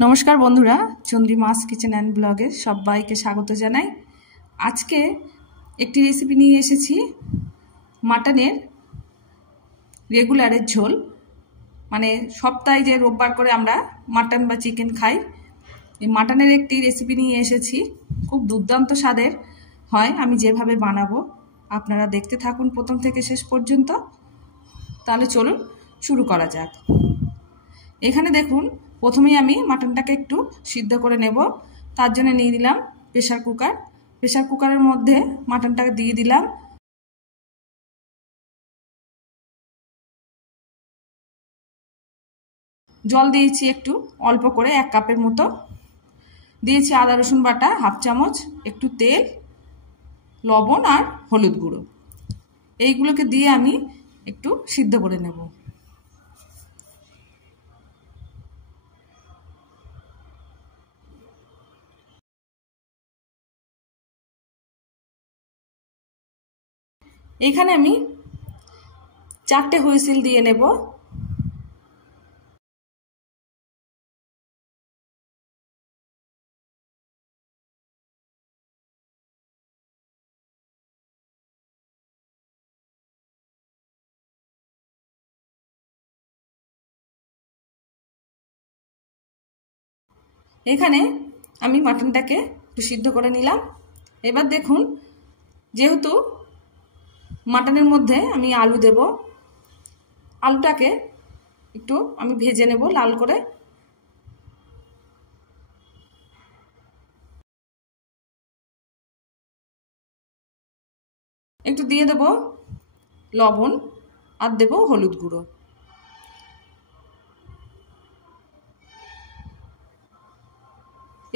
নমস্কার বন্ধুরা, চন্দ্রিমাস kitchen and ব্লগে সবাইকে স্বাগত জানাই। আজকে একটি রেসিপি নিয়ে এসেছি মাটনের রেগুলারের ঝোল। মানে সপ্তাহে যে রোববার করে আমরা মাটন বা চিকেন খাই, এই মাটনের একটি রেসিপি নিয়ে এসেছি। খুব দুর্দান্ত স্বাদের হয়। আমি যেভাবে বানাবো আপনারা দেখতে থাকুন প্রথম থেকে শেষ পর্যন্ত। তাহলে চলুন শুরু করা যাক। এখানে দেখুন, প্রথমেই আমি মাটনটাকে একটু সিদ্ধ করে নেব। তার জন্য নিয়ে দিলাম প্রেসার কুকার। প্রেসার কুকারের মধ্যে মাটনটাকে দিয়ে দিলাম। জল দিয়েছি একটু অল্প করে, 1 কাপের মতো। দিয়েছি আদা রসুন বাটা 1/2 চামচ, একটু তেল, লবণ আর হলুদ গুঁড়ো। এইগুলোকে দিয়ে আমি একটু সিদ্ধ করে নেব। এইখানে আমি 4টে হুইসেল দিয়ে নেব। এখানে আমি মাটনটাকে একটু সিদ্ধ করে নিলাম। এবার দেখুন, যেহেতু মাটনের মধ্যে আমি আলু দেব, আলুটাকে একটু আমি ভেজে নেব লাল করে। একটু দিয়ে দেব লবণ আর দেব হলুদ গুঁড়ো।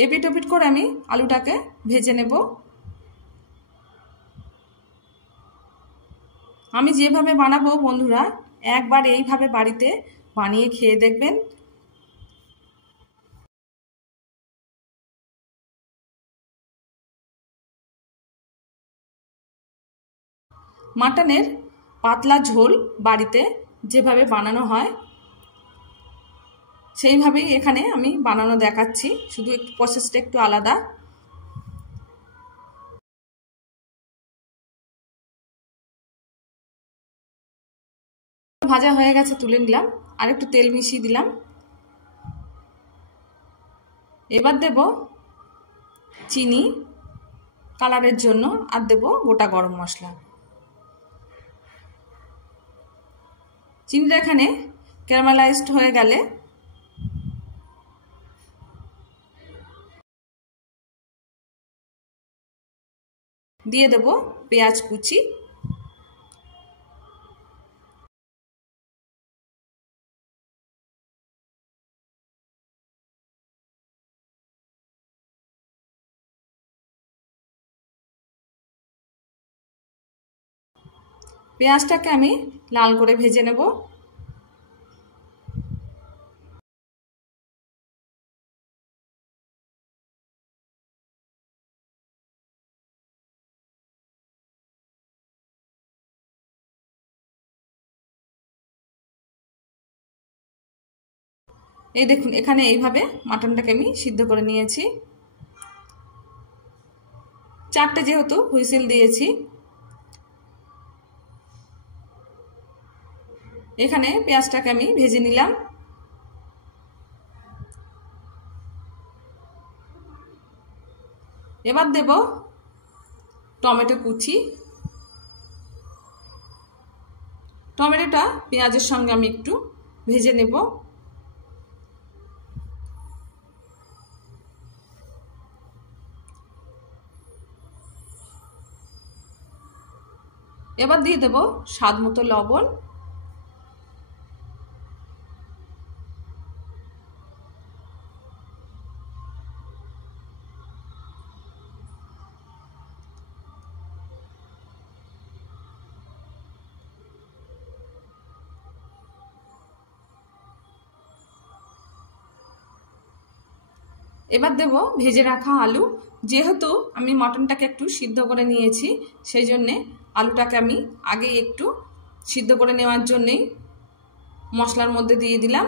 এপিট ওপিট করে আমি আলুটাকে ভেজে নেব। আমি যেভাবে বানাবো বন্ধুরা, একবার এইভাবে বাড়িতে বানিয়ে খেয়ে দেখবেন। মাটনের পাতলা ঝোল বাড়িতে যেভাবে বানানো হয় সেইভাবেই এখানে আমি বানানো দেখাচ্ছি, শুধু একটু প্রসেসটা একটু আলাদা। ভাজা হয়ে গেছে, তুলে নিলাম। আর একটু তেল মিশিয়ে দিলাম। এবার দেব চিনি কালারের জন্য, আর দেব গোটা গরম মশলা। চিনিটা এখানে ক্যারামেলাইজড হয়ে গেলে দিয়ে দেব পেঁয়াজ কুচি। পেঁয়াজটাকে আমি লাল করে ভেজে নেব। এই দেখুন, এখানে এইভাবে মাটনটাকে আমি সিদ্ধ করে নিয়েছি। 4টে যেহেতু হুইসেল দিয়েছি। এখানে পেঁয়াজটাকে আমি ভেজে নিলাম। এবার দেব টমেটো কুচি। টমেটোটা পেঁয়াজের সঙ্গে আমি একটু ভেজে নেব। এবার দিয়ে দেব স্বাদ মতো লবণ। এবার দেব ভেজে রাখা আলু। যেহেতু আমি মটনটাকে একটু সিদ্ধ করে নিয়েছি, সেই জন্যে আলুটাকে আমি আগে একটু সিদ্ধ করে নেওয়ার জন্যেই মশলার মধ্যে দিয়ে দিলাম।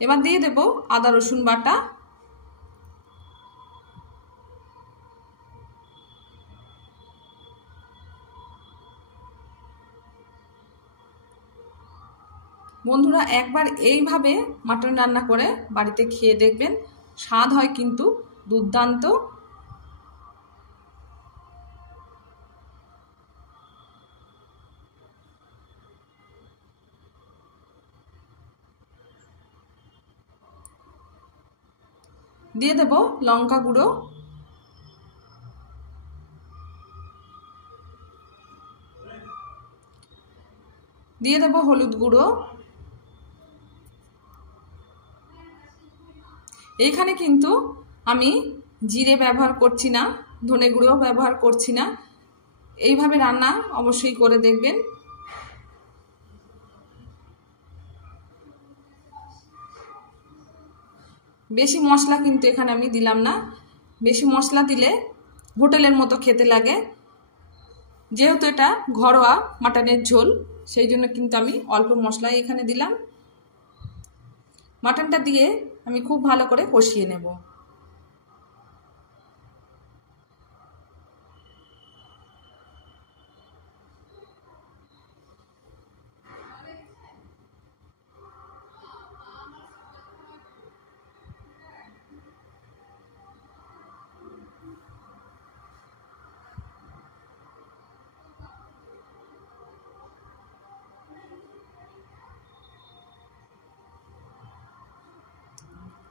এবার দিয়ে দেব আদা রসুন বাটা, বন্ধুরা একবার এইভাবে মাটন রান্না করে বাড়িতে খেয়ে দেখবেন, স্বাদ হয় কিন্তু দুর্দান্ত। দিয়ে দেব লঙ্কা গুঁড়ো, দিয়ে দেব হলুদ গুঁড়ো। এইখানে কিন্তু আমি জিরে ব্যবহার করছি না, ধনে গুঁড়ো ব্যবহার করছি না। এইভাবে রান্না অবশ্যই করে দেখবেন। বেশি মশলা কিন্তু এখানে আমি দিলাম না, বেশি মশলা দিলে হোটেলের মতো খেতে লাগে। যেহেতু এটা ঘরোয়া মাটনের ঝোল, সেই জন্য কিন্তু আমি অল্প মশলাই এখানে দিলাম। মাটনটা দিয়ে আমি খুব ভালো করে কষিয়ে নেব।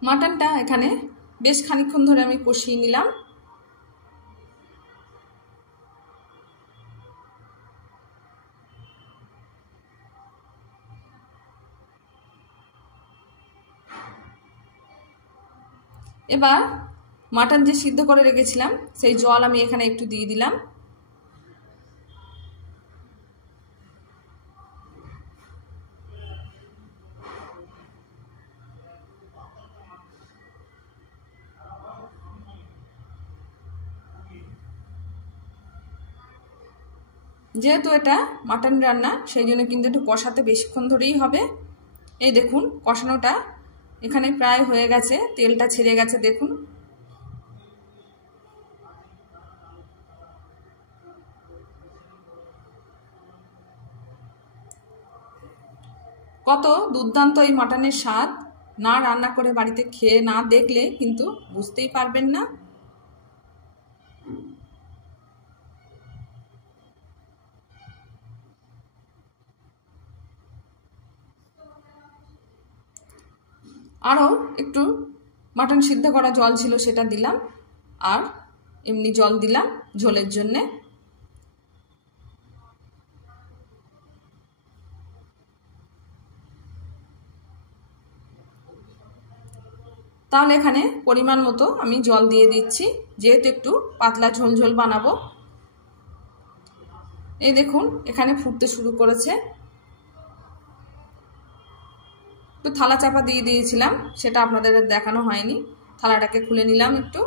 মাটনটা এখানে বেশ খানিকক্ষণ ধরে আমি কষিয়ে নিলাম। এবার মাটন যে সিদ্ধ করে রেখেছিলাম সেই জল আমি এখানে একটু দিয়ে দিলাম। যেহেতু এটা মাটন রান্না, সেই জন্য কিন্তু একটু কষাতে বেশিক্ষণ ধরেই হবে। এই দেখুন কষানোটা এখানে প্রায় হয়ে গেছে, তেলটা ছেড়ে গেছে। দেখুন কত দুর্দান্ত এই মাটনের স্বাদ, না রান্না করে বাড়িতে খেয়ে না দেখলে কিন্তু বুঝতেই পারবেন না। আরও একটু মাটন সিদ্ধ করা জল ছিল সেটা দিলাম, আর এমনি জল দিলাম ঝোলের জন্যে। তাহলে এখানে পরিমাণ মতো আমি জল দিয়ে দিচ্ছি, যেহেতু একটু পাতলা ঝোল ঝোল বানাবো। এই দেখুন এখানে ফুটতে শুরু করেছে। একটু থালা চাপা দিয়ে দিয়েছিলাম, সেটা আপনাদের দেখানো হয়নি। থালাটাকে খুলে নিলাম, একটু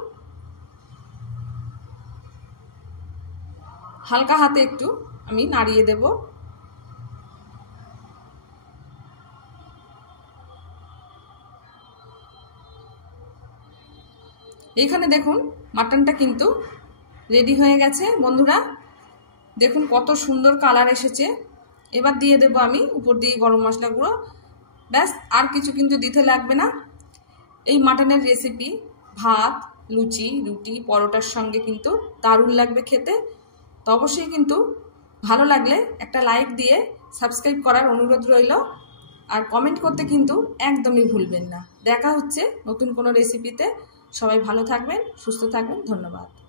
হালকা হাতে একটু আমি নাড়িয়ে দেব। এইখানে দেখুন মাটনটা কিন্তু রেডি হয়ে গেছে বন্ধুরা। দেখুন কত সুন্দর কালার এসেছে। এবার দিয়ে দেব আমি উপর দিয়ে গরম মশলা গুঁড়ো। ব্যাস, আর কিছু কিন্তু দিতে লাগবে না। এই মাটনের রেসিপি ভাত, লুচি, রুটি, পরোটার সঙ্গে কিন্তু দারুণ লাগবে খেতে। তো অবশ্যই কিন্তু ভালো লাগলে একটা লাইক দিয়ে সাবস্ক্রাইব করার অনুরোধ রইল, আর কমেন্ট করতে কিন্তু একদমই ভুলবেন না। দেখা হচ্ছে নতুন কোনো রেসিপিতে। সবাই ভালো থাকবেন, সুস্থ থাকবেন। ধন্যবাদ।